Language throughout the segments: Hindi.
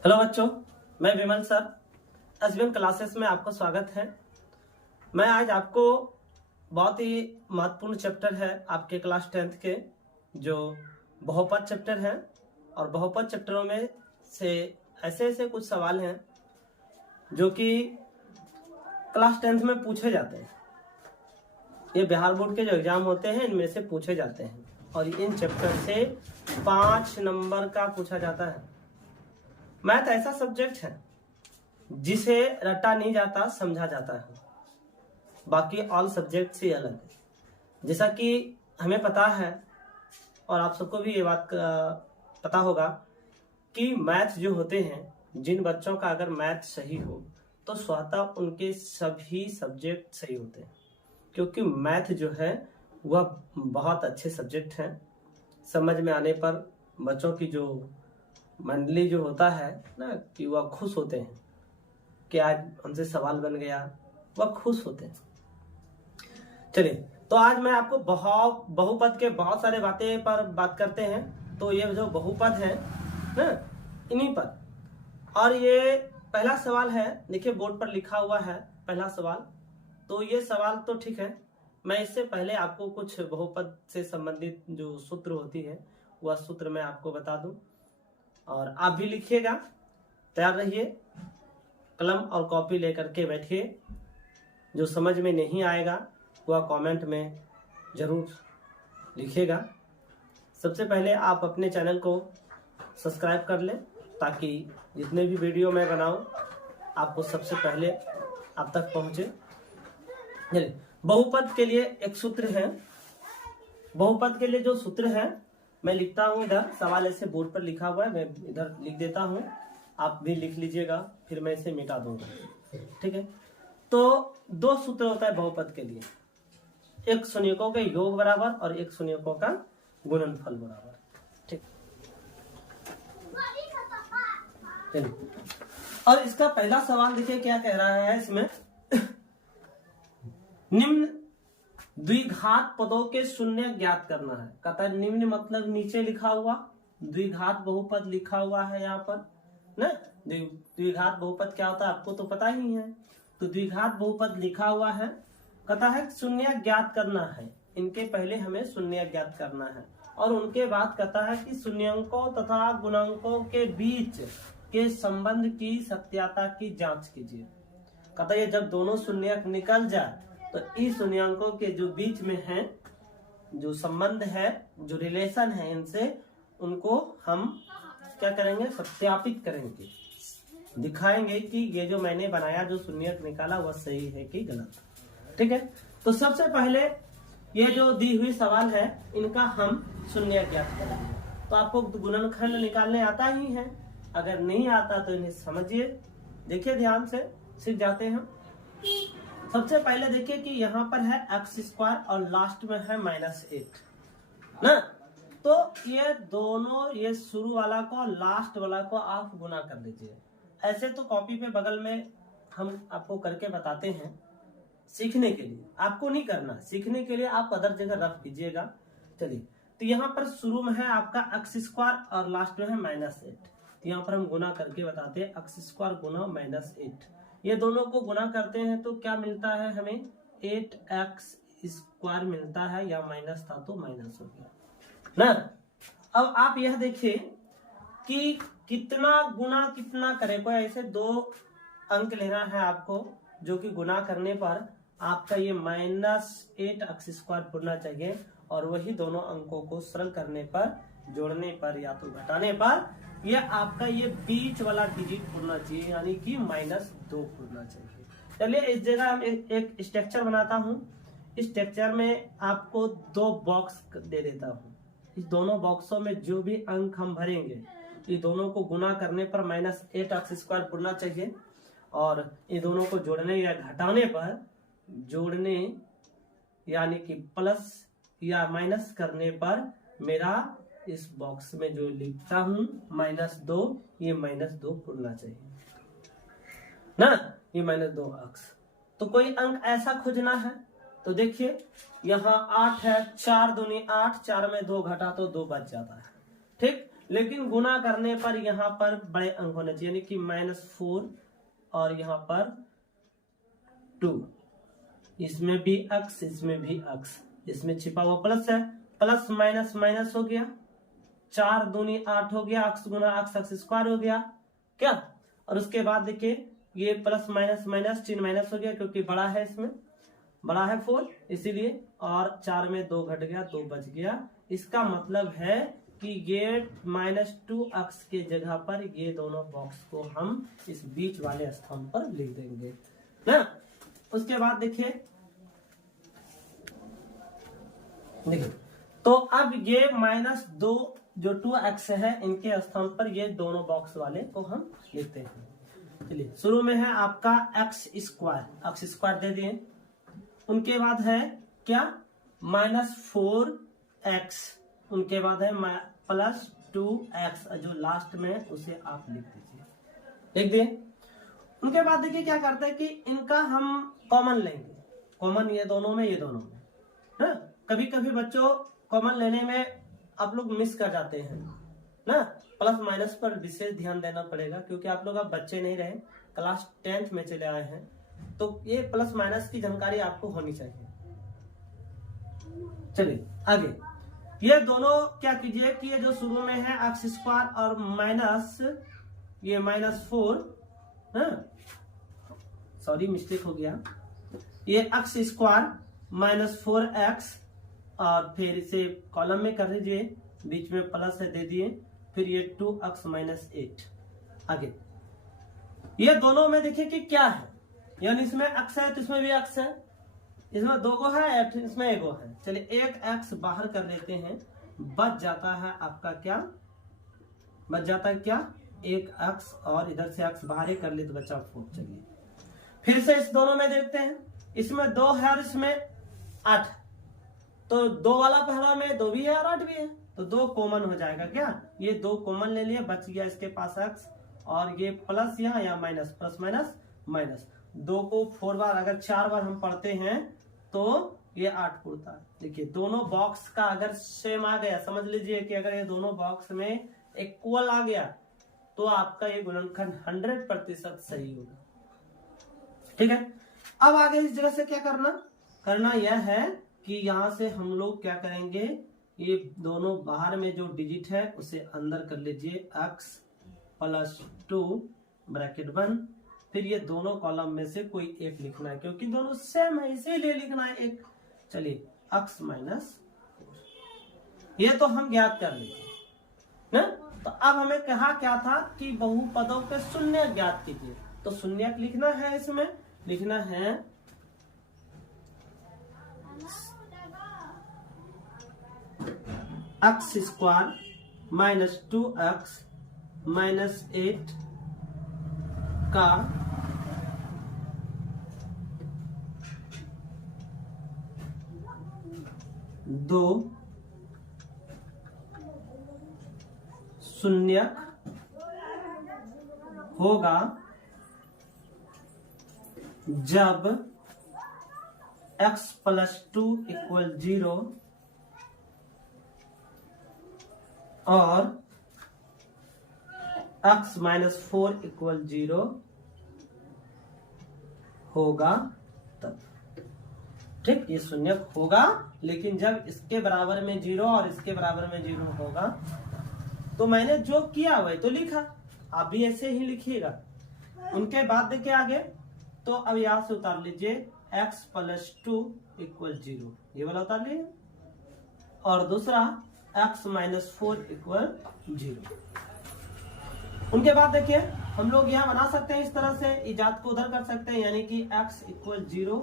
हेलो बच्चों, मैं विमल सर एसबीएम क्लासेस में आपका स्वागत है। मैं आज आपको बहुत ही महत्वपूर्ण चैप्टर है आपके क्लास 10th के जो बहुपद चैप्टर है, और बहुपद चैप्टरों में से ऐसे कुछ सवाल हैं जो कि क्लास 10th में पूछे जाते हैं। ये बिहार बोर्ड के जो एग्जाम होते हैं इनमें से पूछे जाते हैं, और इन चैप्टर से 5 नंबर का पूछा जाता है। मैथ ऐसा सब्जेक्ट है जिसे रटा नहीं जाता, समझा जाता है, बाकी ऑल सब्जेक्ट से अलग है। जैसा कि हमें पता है और आप सबको भी ये बात पता होगा कि मैथ जो होते हैं, जिन बच्चों का अगर मैथ सही हो तो स्वतः उनके सभी सब्जेक्ट सही होते हैं, क्योंकि मैथ जो है वह बहुत अच्छे सब्जेक्ट हैं। समझ में आने पर बच्चों की जो मंडली जो होता है ना कि वह खुश होते हैं कि आज उनसे सवाल बन गया, वह खुश होते हैं। चलिए, तो आज मैं आपको बहुपद के बहुत सारे बातें पर बात करते हैं। तो ये जो बहुपद है ना, इन्हीं पर, और ये पहला सवाल है, देखिए बोर्ड पर लिखा हुआ है पहला सवाल। तो ये सवाल तो ठीक है, मैं इससे पहले आपको कुछ बहुपद से संबंधित जो सूत्र होती है वह सूत्र मैं आपको बता दूं, और आप भी लिखिएगा। तैयार रहिए, कलम और कॉपी लेकर के बैठिए। जो समझ में नहीं आएगा वह कमेंट में जरूर लिखिएगा। सबसे पहले आप अपने चैनल को सब्सक्राइब कर लें, ताकि जितने भी वीडियो मैं बनाऊं आपको सबसे पहले आप तक पहुंचे। बहुपद के लिए एक सूत्र है। बहुपद के लिए जो सूत्र है मैं लिखता हूं, इधर सवाल ऐसे बोर्ड पर लिखा हुआ है, मैं इधर लिख देता हूं, आप भी लिख लीजिएगा, फिर मैं इसे मिटा दूंगा। ठीक है, तो दो सूत्र होता है बहुपद के लिए, एक शून्यकों के योग बराबर और एक शून्यकों का गुणनफल बराबर। ठीक, और इसका पहला सवाल देखिए क्या कह रहा है इसमें। निम्न द्विघात पदों के शून्य ज्ञात करना है। कहता है निम्न मतलब नीचे लिखा हुआ, द्विघात बहुपद लिखा हुआ है यहाँ पर ना। द्विघात बहुपद क्या होता है आपको तो पता ही है। तो द्विघात बहुपद लिखा हुआ है, कहता है शून्य ज्ञात करना है। इनके पहले हमें शून्य ज्ञात करना है, और उनके बाद कहता है कि शून्यंकों तथा गुणांकों के बीच के संबंध की सत्यता की जांच कीजिए। कहता है जब दोनों शून्य निकल जाए तो इस शून्यंकों के जो बीच में है, जो संबंध है, जो रिलेशन है इनसे, उनको हम क्या करेंगे, सत्यापित करेंगे, दिखाएंगे कि ये जो मैंने बनाया, जो शून्य निकाला, वह सही है कि गलत। ठीक है, तो सबसे पहले ये जो दी हुई सवाल है इनका हम शून्य ज्ञात करेंगे। तो आपको गुणनखंड निकालने आता ही है, अगर नहीं आता तो इन्हें समझिए, देखिए ध्यान से, सीख जाते हैं। सबसे पहले देखिए कि यहाँ पर है x² और लास्ट में है -8 ना। तो ये दोनों, ये शुरू वाला को लास्ट वाला को आप गुना कर लीजिए। ऐसे तो कॉपी पे बगल में हम आपको करके बताते हैं, सीखने के लिए, आपको नहीं करना, सीखने के लिए आप अदर जगह रख कीजिएगा। चलिए, तो यहाँ पर शुरू में है आपका x² और लास्ट में है -8। तो यहाँ पर हम गुना करके बताते हैं, x² गुना -8, ये दोनों को गुना करते हैं तो क्या मिलता है हमें, 8x² मिलता है, या माइनस था तो माइनस हो गया ना। अब आप यह देखिए कि कितना गुना कितना करे, कोई ऐसे दो अंक लेना है आपको, जो कि गुना करने पर आपका ये -8x² होना चाहिए, और वही दोनों अंकों को सरल करने पर, जोड़ने पर या तो घटाने पर, ये आपका ये बीच वाला डिजिट होना चाहिए, यानी कि -2 होना चाहिए। चलिए, इस जगह हम एक स्ट्रक्चर बनाता हूँ। इस स्ट्रक्चर में आपको 2 बॉक्स दे देता हूँ। इस दोनों बॉक्सों में जो भी अंक हम भरेंगे, ये दोनों को गुना करने पर -8x² होना चाहिए, और ये दोनों को जोड़ने या घटाने पर, जोड़ने यानी कि प्लस या माइनस करने पर, मेरा इस बॉक्स में जो लिखता हूं -2, ये -2 होना चाहिए ना, ये -2x। तो कोई अंक ऐसा खोजना है, तो देखिए यहाँ 8 है, 4 दूनी 8, 4 में 2 घटा तो 2 बच जाता है। ठीक, लेकिन गुना करने पर यहाँ पर बड़े अंक होने चाहिए, यानी कि -4 और यहाँ पर 2, इसमें भी अक्स, इसमें भी अक्स, इसमें छिपा हुआ प्लस है, प्लस माइनस माइनस हो गया, 4 दूनी 8 हो गया, अक्स गुना अक्स, अक्स स्क्वायर हो गया क्या। और उसके बाद देखिए ये प्लस माइनस माइनस चिन्ह माइनस हो गया, क्योंकि बड़ा है, इसमें बड़ा है 4 इसीलिए, और 4 में 2 घट गया, 2 बच गया। इसका मतलब है कि ये -2 अक्स के जगह पर ये दोनों बॉक्स को हम इस बीच वाले स्थान पर लिख देंगे ना। उसके बाद देखिए तो अब ये -2 जो 2x है, इनके स्थान पर ये दोनों बॉक्स वाले को हम लिखते हैं। चलिए शुरू में है आपका x स्क्वायर दे दिए, उनके बाद है क्या -4x, उनके बाद है +2x, जो लास्ट में उसे आप लिख दीजिए, लिख दिए। उनके बाद देखिए क्या करते हैं कि इनका हम कॉमन लेंगे, कॉमन ये दोनों में ना। कभी कभी बच्चों कॉमन लेने में आप लोग मिस कर जाते हैं ना, प्लस माइनस पर विशेष ध्यान देना पड़ेगा, क्योंकि आप लोग अब बच्चे नहीं रहे, क्लास 10th में चले आए हैं, तो ये प्लस माइनस की जानकारी आपको होनी चाहिए। चलिए आगे, ये दोनों क्या कीजिए कि ये जो शुरू में है एक्स स्क्वायर और माइनस ये -4, सॉरी मिस्टेक हो गया, ये एक्स स्क्वायर -4x, और फिर इसे कॉलम में कर दीजिए, बीच में प्लस है दे दिए, फिर ये 2x -8। आगे ये दोनों में देखिए कि क्या है, यानी इसमें x है तो इसमें भी x है, इसमें 2 को है, इसमें 1 को है। चलिए एक x बाहर कर लेते हैं, बच जाता है आपका क्या, बच जाता है क्या 1x, और इधर से x बाहर ही कर ले तो बचा 4। चलिए फिर से इस दोनों में देखते हैं, इसमें 2 है और इसमें 8, तो 2 वाला पहला में 2 भी है और 8 भी है, तो 2 कॉमन हो जाएगा क्या, ये 2 कॉमन ले लिए, बच गया इसके पास x, और ये प्लस यहाँ या माइनस, प्लस माइनस माइनस, 2 को 4 बार अगर 4 बार हम पढ़ते हैं तो ये 8 उड़ता है। देखिए दोनों बॉक्स का अगर सेम आ गया, समझ लीजिए कि अगर ये दोनों बॉक्स में इक्वल आ गया तो आपका ये गुणनखंड 100% सही होगा। ठीक है, अब आगे इस जगह से क्या करना यह है कि यहां से हम लोग क्या करेंगे, ये दोनों बाहर में जो डिजिट है उसे अंदर कर लीजिए, x +2 ब्रैकेट बंद, फिर ये दोनों कॉलम में से कोई एक लिखना है, क्योंकि दोनों सेम है इसीलिए लिखना है एक। चलिए x -4, ये तो हम ज्ञात कर लीजिए ना। तो अब हमें कहा क्या था कि बहुपदों के शून्य ज्ञात कीजिए, तो शून्य लिखना है, इसमें लिखना है x² -2x -8 का दो शून्यक होगा जब x +2 = 0 और x -4 = 0 होगा तब। ठीक, ये शून्यक होगा, लेकिन जब इसके बराबर में 0 और इसके बराबर में 0 होगा। तो मैंने जो किया वही तो लिखा, आप भी ऐसे ही लिखिएगा। उनके बाद देखिए आगे, तो अब यहां से उतार लीजिए x +2 = 0, ये वाला उतार लीजिए, और दूसरा x -4 = 0। उनके बाद देखिए हम लोग यहाँ बना सकते हैं, इस तरह से इजाद को उधर कर सकते हैं, यानी कि x = 0,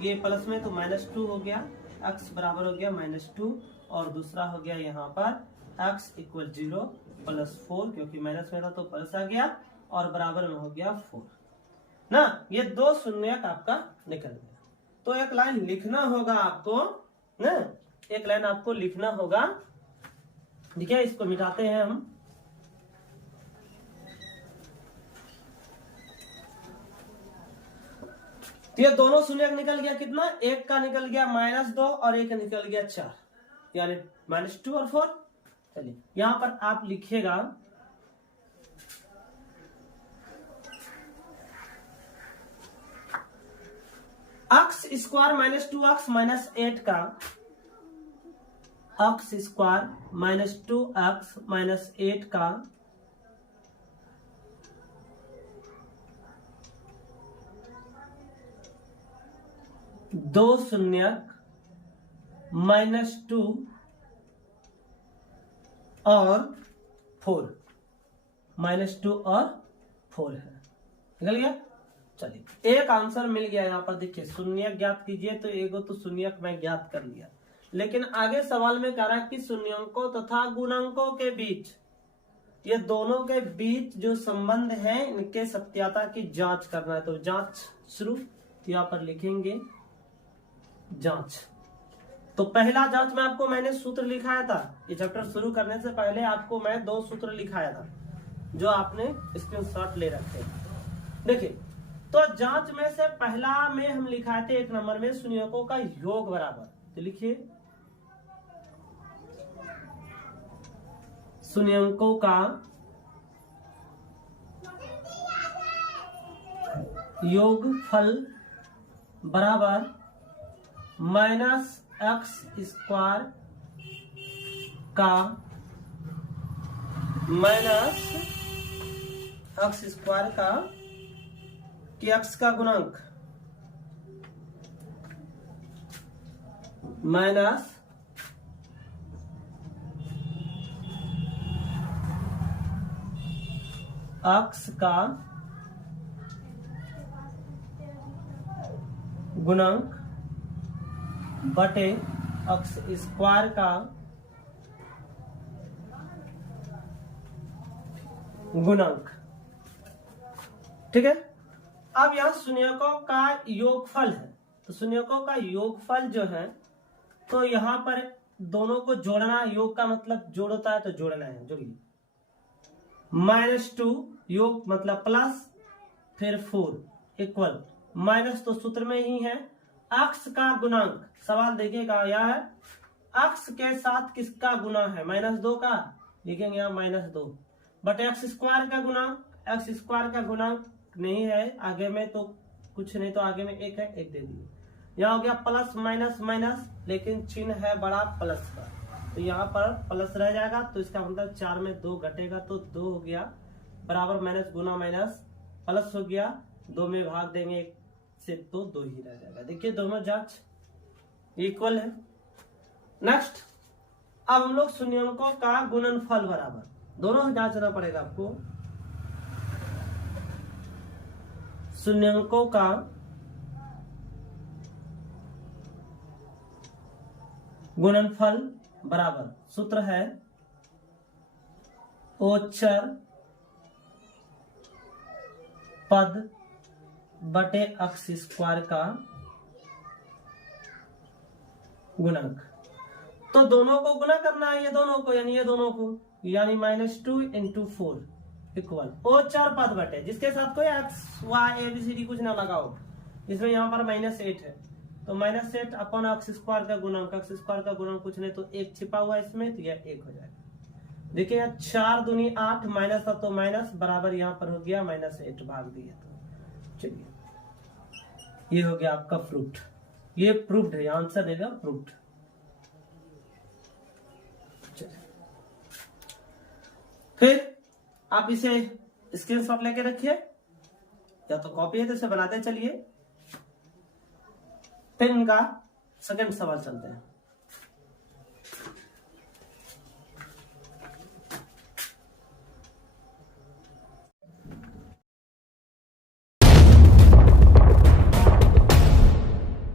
ये प्लस में तो -2 हो गया, x बराबर हो गया -2, और दूसरा हो गया यहाँ पर x = 0 +4, क्योंकि माइनस में था तो प्लस आ गया, और बराबर में हो गया 4 ना। ये दो शून्यक आपका निकल गया। तो एक लाइन लिखना होगा आपको ना, एक लाइन आपको लिखना होगा। देखिए इसको मिटाते हैं हम, तो ये दोनों शून्यक निकल गया, कितना, एक का निकल गया -2 और एक निकल गया 4, यानी -2 और 4। चलिए यहां पर आप लिखिएगा x square minus 2x minus 8 का x square minus 2x minus 8 का दो शून्यक -2 और 4 -2 और 4 है। निकल गया। चलिए एक आंसर मिल गया। यहाँ पर देखिए शून्यक ज्ञात कीजिए, तो एगो तो शून्यक मैं ज्ञात कर लिया, लेकिन आगे सवाल में कह रहा है कि शून्यंकों तथा गुणांकों के बीच, ये दोनों के बीच जो संबंध है इनके सत्यता की जांच करना है। तो जांच शुरू, यहाँ पर लिखेंगे जांच। तो पहला जांच में आपको मैंने सूत्र लिखाया था, ये चैप्टर शुरू करने से पहले आपको मैं 2 सूत्र लिखाया था जो आपने स्क्रीनशॉट ले रखे हैं। देखिए तो जांच में से पहला में हम लिखाए थे 1 नंबर में शून्यकों का योग बराबर, तो लिखिए शून्यकों का योगफल बराबर -x स्क्वायर का -x स्क्वायर का कि x का गुणांक माइनस x का गुणांक बटे x स्क्वायर का गुणांक। ठीक है। अब यहां शून्यकों का योगफल है, तो शून्यकों का योगफल जो है, तो यहां पर दोनों को जोड़ना, योग का मतलब जोड़ होता है, तो जोड़ना है। जोड़िए -2 योग मतलब प्लस, फिर 4 इक्वल माइनस, तो सूत्र में ही है x का गुणांक। सवाल देखिएगा यह है x के साथ किसका गुना है, -2 का, लिखेंगे यहाँ -2 बट x स्क्वायर का गुणांक, x स्क्वायर का गुणांक नहीं है आगे में, तो कुछ नहीं, तो आगे में 1 है, 1 दे दिए। यहाँ हो गया प्लस माइनस माइनस, लेकिन चिन्ह है बड़ा प्लस का, तो यहाँ पर प्लस रह जाएगा, तो इसका मतलब 4 में 2 घटेगा, तो 2 हो गया बराबर माइनस गुना माइनस प्लस हो गया, 2 में भाग देंगे 1 से, तो 2 ही रह जाएगा। देखिए दोनों जांच इक्वल है। नेक्स्ट, अब हम लोग शून्यंकों का गुणनफल बराबर, दोनों जांचना पड़ेगा आपको। शून्यंकों का गुणनफल बराबर, सूत्र है ओचर पद बटे x स्क्वायर का गुणांक। तो दोनों को गुना करना है, ये दोनों को, यानी ये दोनों को, यानी -2 × 4 इक्वल ओचर पद बटे, जिसके साथ कोई x y ABCD कुछ ना लगाओ, इसमें यहाँ पर -8 है, तो -8 अपन x स्क्वायर का गुणांक, x स्क्वायर का गुणांक कुछ नहीं, तो 1 छिपा हुआ है इसमें, तो यह 1 हो जाएगा। देखिए यहाँ 4 दूनी 8, माइनस था तो माइनस, बराबर यहाँ पर हो गया -8 भाग दिए, तो चलिए ये हो गया आपका प्रूफ्ड, ये प्रूफ्ड है, आंसर देगा प्रूफ्ड। फिर आप इसे स्क्रीनशॉट लेके रखिए, या तो कॉपी है तो इसे बनाते चलिए। फिर इनका सेकंड सवाल चलते हैं।